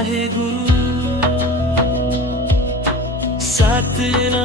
Wahe Guru Satna